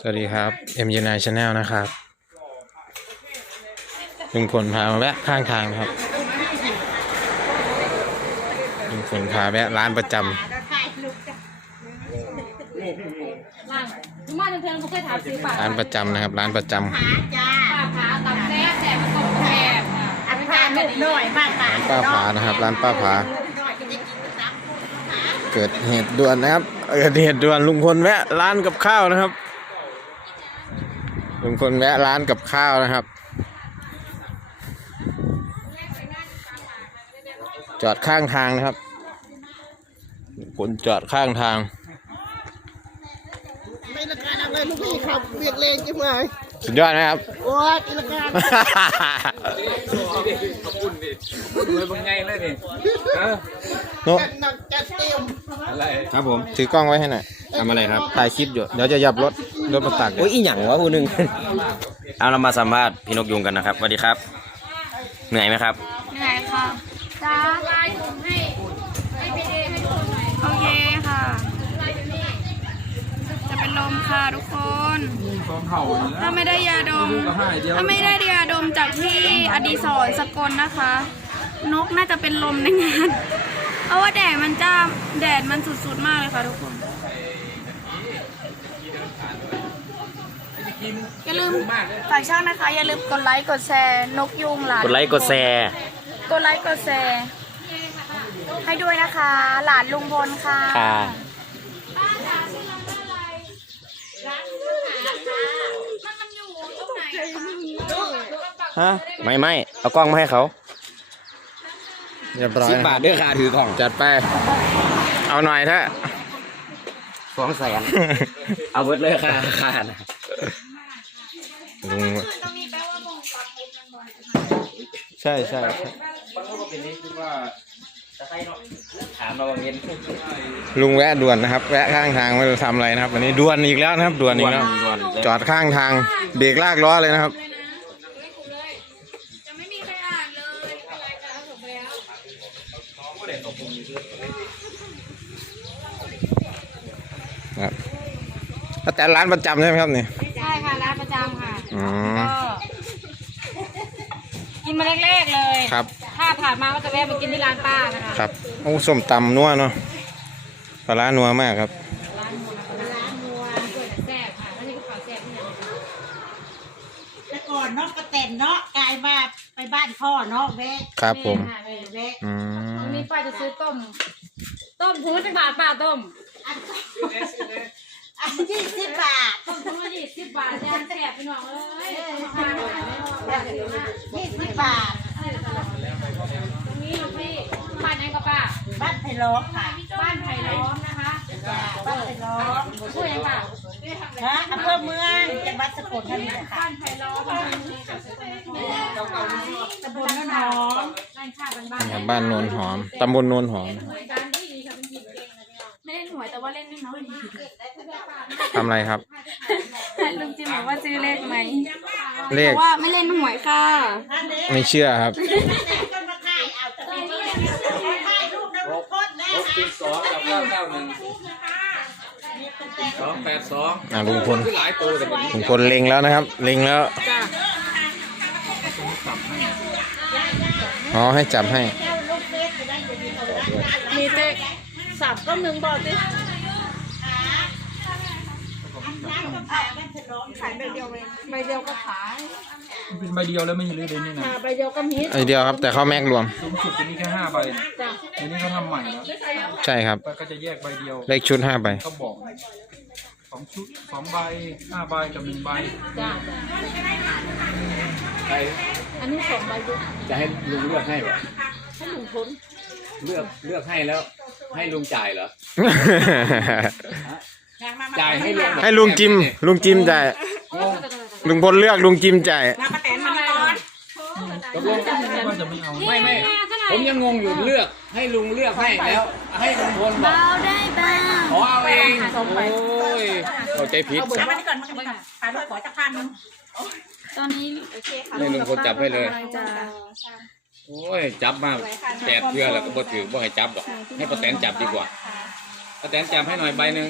สวัสดีครับ m อ n i Channel นะครับ ลุงฝนพามาแวะข้างทางครับ ลุงฝนพาแวะร้านประจำร้านร้านประจำนะครับร้านประจำร้านป้าผานะครับร้านป้าผา เกิดเหตุด่วนนะครับเกิดเหตุด่วนลุงพลแวะร้านกับข้าวนะครับเป็นคนแวะร้านกับข้าวนะครับ จอดข้างทางนะครับคนจอดข้างทางไม่ละการอะไรลูกพี่ขับเบียดเลนจังเลยสุดยอดนะครับโอ้าอละการขอบคุณดิรวยบังไงเลยดิโน่นักจัดเต็มอะไรครับผมถือกล้องไว้ให้หน่อยทำอะไรครับถ่ายคลิปอยู่ เดี๋ยวจะยับรถรถมาตักโอ้ยอีหยังวะผู้นึ่งเอาเรามาสัมภาษณ์พี่นกยุงกันนะครับ สวัสดีครับ เหนื่อยไหมครับ เหนื่อยค่ะ จ้าลายผมให้ใใหห้้เโอเคค่ะ จะเป็นลมค่ะทุกคน ถ้าไม่ได้ยาดม ถ้าไม่ได้ยาดมจากที่อดีศรสกลนะคะ นกน่าจะเป็นลมในงานเพราะว่าแดดมันจ้าแดดมันสุดๆมากเลยค่ะทุกคนอย่าลืมฝากช่องนะคะ อย่าลืมกดไลค์ กดแชร์ นกยุงหลานกดไลค์ กดแชร์ กดไลค์ กดแชร์ ให้ด้วยนะคะ หลานลุงพลค่ะค่ะฮะ ไม่ไม่เอากล้องมาให้เขาเียรอสิบบาทด้วยค่ะ ถือของ จัดไป เอาหน่อยเถอะสองแสนเอาหมดเลยค่ะ ค่ะใรงนี้ใช่ใช่ใช่ลุงแวะด่วนนะครับ แวะข้างทางมาทำอะไรนะครับวันนี้ด่วนอีกแล้วนะครับด่วนอีกแล้วจอดข้างทางเบรกลากล้อเลยนะครับแต่ร้านประจำใช่ไหมครับเนี่ยกินมาแรกๆเลย ครับ ถ้าผ่านมา ก็จะแวะมากินที่ร้านป้านะคะ ครับ โอ้ ส้มตำนัวเนาะร้านนัวมากครับเนาะกนระเตลายมาไปบ้านพ่อเนาะแวะ ครับผมแวะมีป้าจะซื้อต้ม ต้มหูจะผ่านป้าต้มยี่สิบบาทต้นยี่สิบบาทยานแสบพป่น้องเลยยี่สิบบาท ตรงนี้ลูกพี่บ้านไหนกับป้าบ้านไผ่ล้อมค่ะบ้านไผ่ล้อมนะคะ บ้านไผ่ล้อมช่วยยังป้าฮะอำเภอเมืองจังหวัดสกลนครินทร์ค่ะ บ้านไผ่ล้อมตำบลโนนหอมบ้านนนนหอมตำบลนนนหอมทำไรครับ ลุงจิมบอกว่าซื้อเลขไหมเลขว่าไม่เล่นไม่หวยค่ะ ไม่เชื่อครับสองแปดสองลุงพลลุงพลเล็งแล้วนะครับ เล็งแล้ว อ๋อ ให้จับให้ มีเต๊ะสับก็หนึ่งบอสิใบเดียวใบเดียวก็ขายใบเดียวแล้วไม่ใช่เลยนี่นะใบเดียวก็มีใบเดียวครับ แต่เขาแม็กรวมสุดจะมีแค่ห้าใบนี่เขาทำใหม่แล้วใช่ครับก็จะแยกใบเดียวเลขชุดห้าใบเขาบอกสองชุดสองใบห้าใบกับหนึ่งใบอันนี้สองใบจะให้ลุงเลือกให้หรอให้ลุงพ้นเลือกเลือกให้แล้วให้ลุงจ่ายเหรอจ่ายให้ลุงให้ลุงจิมลุงจิมจ่ายลุงพลเลือกลุงจิมจ่ายตกลงไม่ไม่ผมยังงงอยู่เลือกให้ลุงเลือกให้แล้วให้ลุงพลบอกได้บ้างขอเอาเอง โอ้ยโอเคพีทไปดตอนนี้ให้ลุงพลจับให้เลยโอ้ยจับมาแปดเพื่อแล้วก็บดถือบ่ให้จับหรอกให้ป้าแตนจับดีกว่าป้าแตนจับให้หน่อยใบหนึ่ง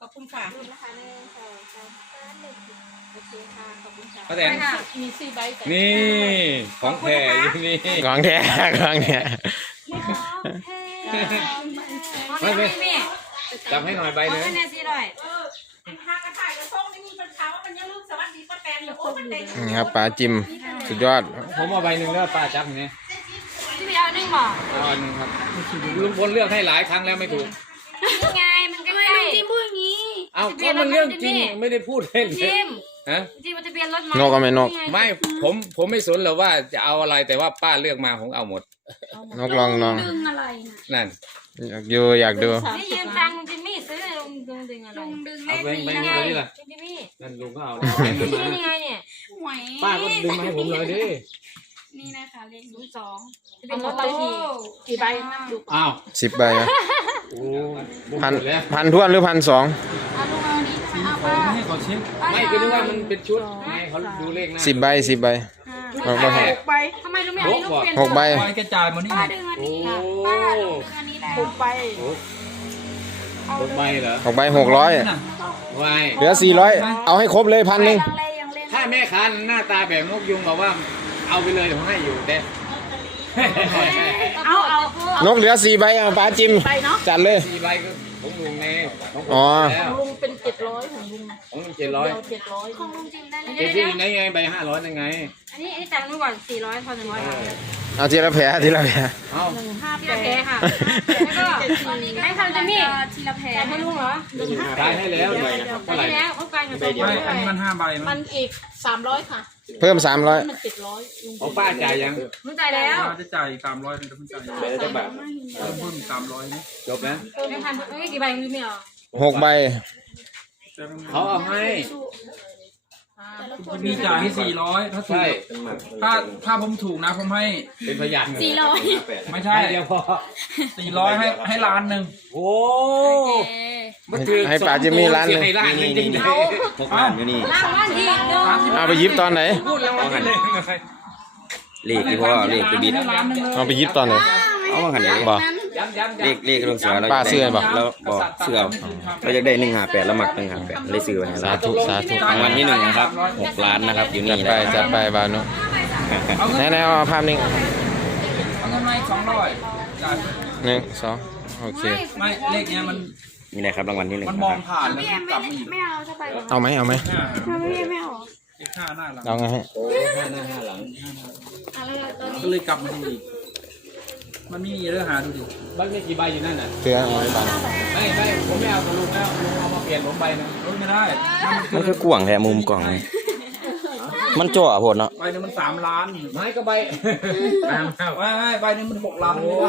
ขอบคุณค่ะป้าแตนนี่ของแท้นี่ของแท้ของแท้จับให้หน่อยใบหนึ่งห้ากระถ่ายกระส้มนี่ครับปลาจิม สุดยอด ผมเอาใบหนึ่งแล้วปลาจับนี่ที่ไปอาหรหนึ่งครัลุงพลเลือกให้หลายครั้งแล้วไม่ถูกไงมันใกล้ใกล้จิมพูดอย่างนี้ เอาก็มันเรื่องจริงไม่ได้พูดเล่นจิมฮะจิมจะเปลี่ยนรถมนอกก็ไม่นอกไม่ผมผมไม่สนหรอกว่าจะเอาอะไรแต่ว่าป้าเลือกมาผมเอาหมดนกลองนองอะไรนั่น อยากดูอยากดูได้ยินตังึงอะไรลุงดึงแม่ดีไงแม่ลุงก็เอาแม่ดึงไงเนี่ยหวยป้าก็ดึงมาให้ผมเลยดิ นี่นะคะเลขสองจะเป็นรถตเอรี่กี่ใบอ้าวสิบใบอ่ะพันพันทวนหรือพันสองไม่ก็รู้ว่ามันเป็นชุดไงเขาดูเลขนะสิบใบสิบใบหกใบทำไมรู้ไหมหกใบกระจายมานี่ ดึงอันนี้ป้ดึงอันนี้แล้หกใบหกใบหกร้อยเหลือสี่ร้อยเอาให้ครบเลยพันหนึ่งถ้าแม่ค้าหน้าตาแบบนกยุงบอกว่า เอาไปเลยผมให้อยู่แต่เอา เอานกเหลือสี่ใบป้าจิ้มจัดเลยสี่ใบของลุงเน่ของลุงเป็นเจ็ดร้อยของลุงของเจ็ดร้อยของลุงจิ้มได้เลยเจ็ดร้อยไงใบห้าร้อยยังไง อันนี้อันนี้จ่ายนู่นก่อนสี่ร้อยพอ่งร้อยแล้เอาทีละแผลทีละแผลหนึ่งห้าแผลค่ะแล้วก็ให้ทำจะมีทีละแผลไม่รู้เหรอหนึ่งห้าได้ให้แล้วเลยไปแล้วเขาไปกันสองร้มันห้าใบมันอีกสามร้อยค่ะเพิ่มสามร้อยมันเจ็ดร้อยเขาป้าจ่ายยังมึงจ่ายแล้วจะจ่ายสามร้อยมึงจะจ่ายแบบเพิ่มสามร้อยนะจบไหมไม่ทันเอ้ยกี่ใบมีไหมอ่ะหกใบเขาเอาให้มีจ่ายให้ 400 ถ้าถูก ถ้าถ้าผมถูกนะ ผมให้ เป็นพยานสี่ร้อยไม่ใช่ เดียวพอสี่ร้อยให้ให้ล้านหนึ่งโอ้ ให้ป่าจะมีร้านหนึ่งหกนนี้ร้านที่เอาไปยิบตอนไหนเลียกพ่อเลียกไปบิดเอาไปยิบตอนไหน เอาไปหันไหงบ่เลขเลขลงเสือเราเสือบอกเราบอกเสือเราอยากได้หนึ่งห้าแปดละหมักหนึ่งห้าแปดเลยซื้อไปสาธุสาธุรางวัลที่หนึ่งนะครับหกล้านนะครับอยู่นี่จัดไปจัดไปบานนู้นแน่แน่เอาภาพนึงเอาเงินไหมสองร้อยหนึ่งสองโอเคไม่เลขเนี้ยมันนี่แหละครับรางวัลที่หนึ่งมันมองผ่านไม่เอาไม่เอาจะไปเอาไหมเอาไหมไม่เอาเอาไงฮะเอ้ห้าหน้าห้าหลังห้าหน้าก็เลยกลับมาดีมันมีเรื่องหาดูดิบัตรไม่กี่ใบอยู่นั่นน่ะเสอยไบ้าไม่ไม่ผมไม่เอาของลุงแล้วลุงเอามาเปลี่ยนผมใบนึงรูงไม่ได้ มันคือกล่องแหมุมกล่อง มันจ่อหดเนาะใบนึงมันสามล้านไม่ก็ใบไม่ไม่ใบนึงมันหกล้านโอ้โ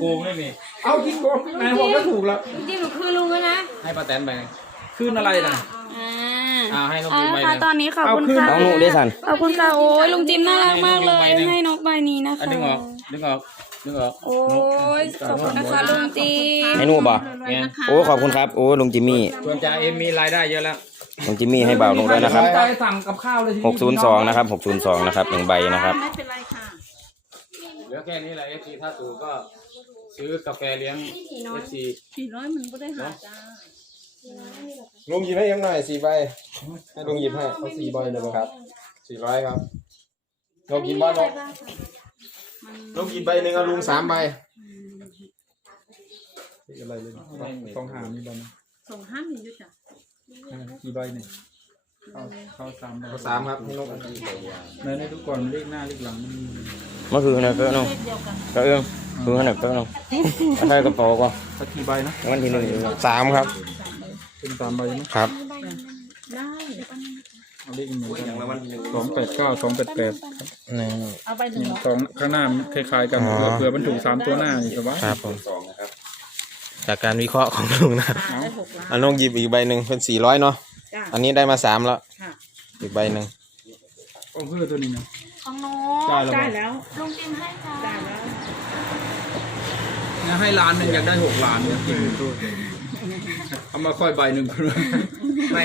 โกงไม่มีเอาคิดโกงไายหอกก็ถูกแล้ว จริงๆคือลุงนะ ให้ป้าแตนไปคืนอะไรนะเอาให้นกใบนี้ตอนนี้ขอบคุณค่ะเอาหนูด้วยสันขอบคุณค่ะโอ้ย ลุงจิ้มน่ารักมากเลย ให้นกใบนี้นะคะดึงออกดึงออกโอ้ยขอบคุณนะคะลุงจีให้นู่บ่โอ้ขอบคุณครับ โอ้ลุงจิมมี่ชวนจ่าเอ็มมีรายได้เยอะแล้วลุงจิมมี่ให้เบาลงด้วยนะครับสั่งกับข้าวเลยหกศูนย์สองนะครับหกศูนย์สองนะครับหนึ่งใบนะครับเหลือแค่นี้แหละเอฟซีถ้าถูกก็ ซื้อกาแฟเลี้ยงเอฟซีสี่ร้อยมันก็ได้หาจ้าลุงหยิบให้ยังหน่อยสี่ใบให้ลุงหยิบให้เขาสี่ใบเลยครับสี่ร้อยครับลุงหยิบบ้างลุงนกองกี่ใบหนึ่งอลุงสามใบอะไรเลยสองห้ามีบ้างสองห้ามีอยู่จ้ะ กี่ใบหนึ่งเขาสามเขาสามครับนี่ลูกนี่ทุกคนเลขหน้าเลขหลังมันคือนะก็น้องก็เอื้องคือขนาดก็ล้องใช่กระเป๋าก็สักกี่ใบนะงันทีหนึ่งสามครับเป็นสามใบไหครับได้สองแปดเก้าสองแปดแปดครับหนึ่งสองข้างหน้าคล้ายๆ กันเผื่อบรรจุสามตัวหน้าอีกสักวันครับผมจากการวิเคราะห์ของลุงนะอันน้องหยิบอีกใบหนึ่งเป็นสี่ร้อยเนาะอันนี้ได้มาสามแล้วอีกใบหนึ่งของเพื่อตัวนี้นะของน้องได้แล้วลุงจิมให้ค่ะได้แล้วงั้นให้ล้านหนึ่งอยากได้หกล้านเนี่ยเอามาค่อยใบหนึ่งเพื่อไม่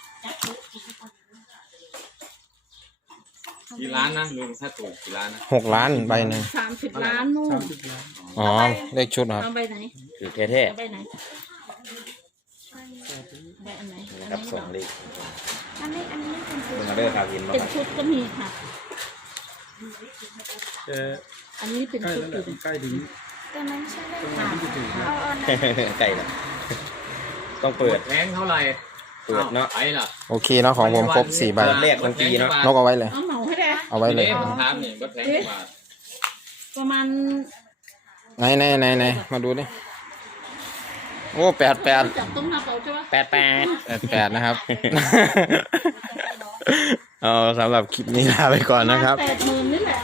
กี่ล้านนะหกล้านใบนึงสามสิบล้านนู่นอ๋อ เลขชุดครับคือเท่ใบไหนใบอไหนรับสองเลขอันนี้อันนี้เป็นชุดชุดก็มีค่ะ อันนี้เป็นชุดใกล้ถึใกล้ถึงแต่นั้นใช่ไหมค่ะใกล้แล้วต้องเปิดแทงเท่าไหร่เปิดเนาะโอเคเนาะของผมครบสี่ใบ เลขบางทีเนาะนกเอาไว้เลยเอาไว้เลย ประมาณ ไหนไหนไหนไหนมาดูนี่โอ้แปดแปดแปดแปดแปดนะครับเอาสำหรับคลิปนี้ลาไปก่อนนะครับ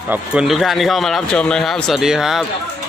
ขอบคุณทุกท่านที่เข้ามารับชมนะครับ สวัสดีครับ